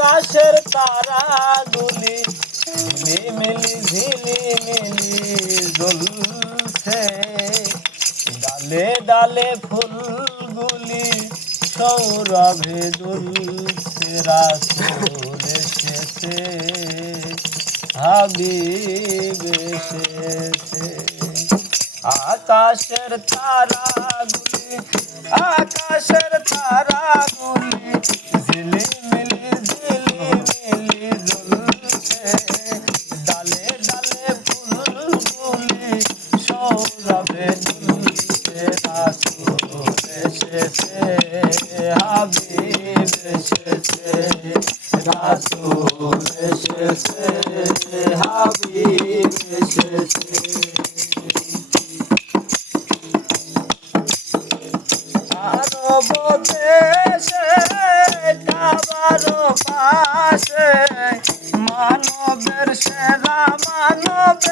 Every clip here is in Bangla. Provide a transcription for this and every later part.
আকাশের তারাগুলি ঝিলিমিলি ঝিলিমিলি জ্বলছে। ডালে ডালে ফুলগুলি সৌরভে দুলছে রাসুল এসেছে, হাবিব এসেছে। আকাশের তারাগুলি আকাশের রাসূল এসেছে হাবিব এসেছে দেশে কাবার পাশে, মানবের সেরা মানব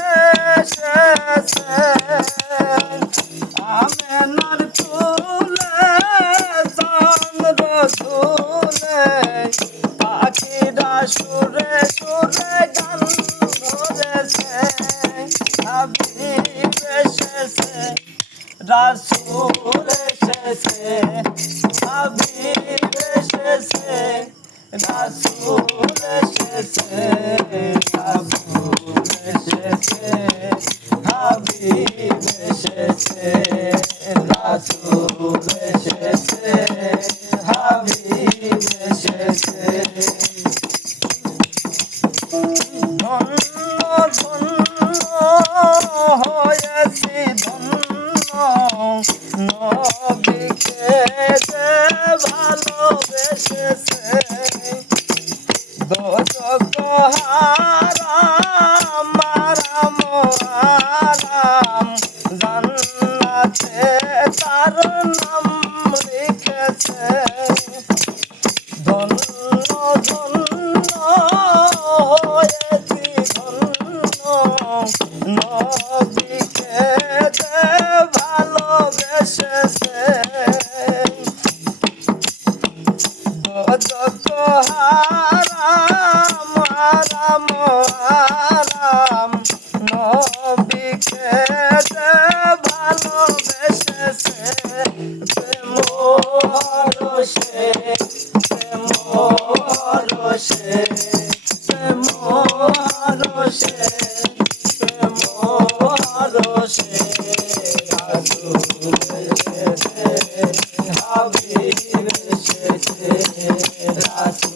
এসেছে আমেনার তুলে চন্দ্র পাখিরা সুরে সুরে গান ধরেছে হাবিব এসেছে রাসূল এসেছে হাবিব এসেছে রাসূল এসেছে রাসূল এসেছে হয়েছি ধন্য ভালোবেসেছে। দোজক হারাম মারাম আরাম জান্নাতে তার নাম দোজক হারাম হারাম হারাম নবীকে ভালোবেসেছে প্রেম রসে প্রেম রাসূল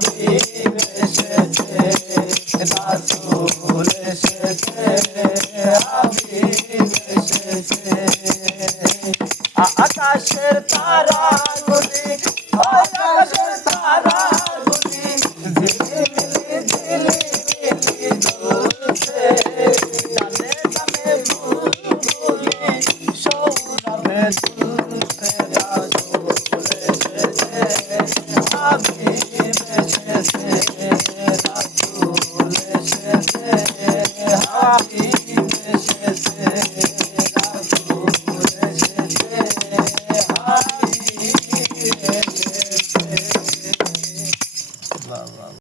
হাবিব এসেছে রাসূল এসেছে আকাশের তারা